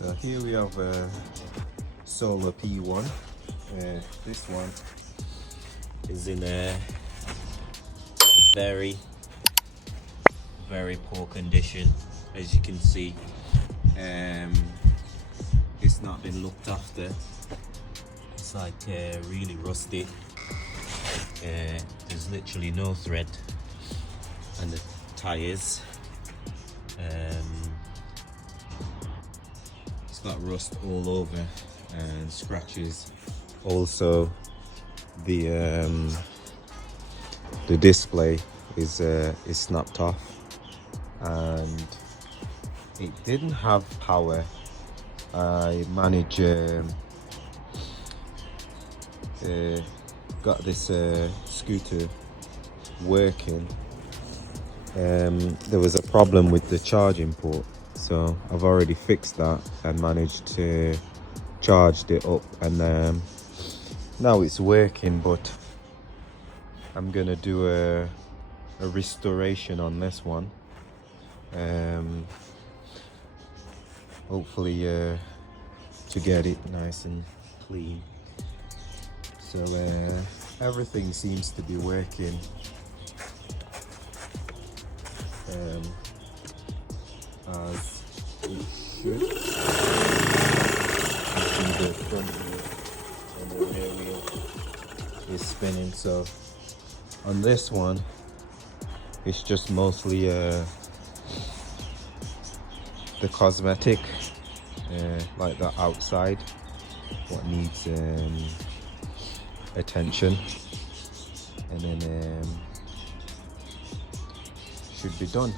So here we have a Solar P1. This one is in a very poor condition, as you can see. It's not been looked after. It's like really rusty. There's literally no thread, and the tires, it's got rust all over and scratches. Also the display is snapped off, and it didn't have power. I managed got this scooter working. There was a problem with the charging port, so I've already fixed that and managed to charge it up, and now it's working. But I'm gonna do a restoration on this one, hopefully to get it nice and clean. So everything seems to be working as it should. You see the front wheel and the rear wheel is spinning. So on this one, it's just mostly the cosmetic, like the outside, what needs attention, and then should be done.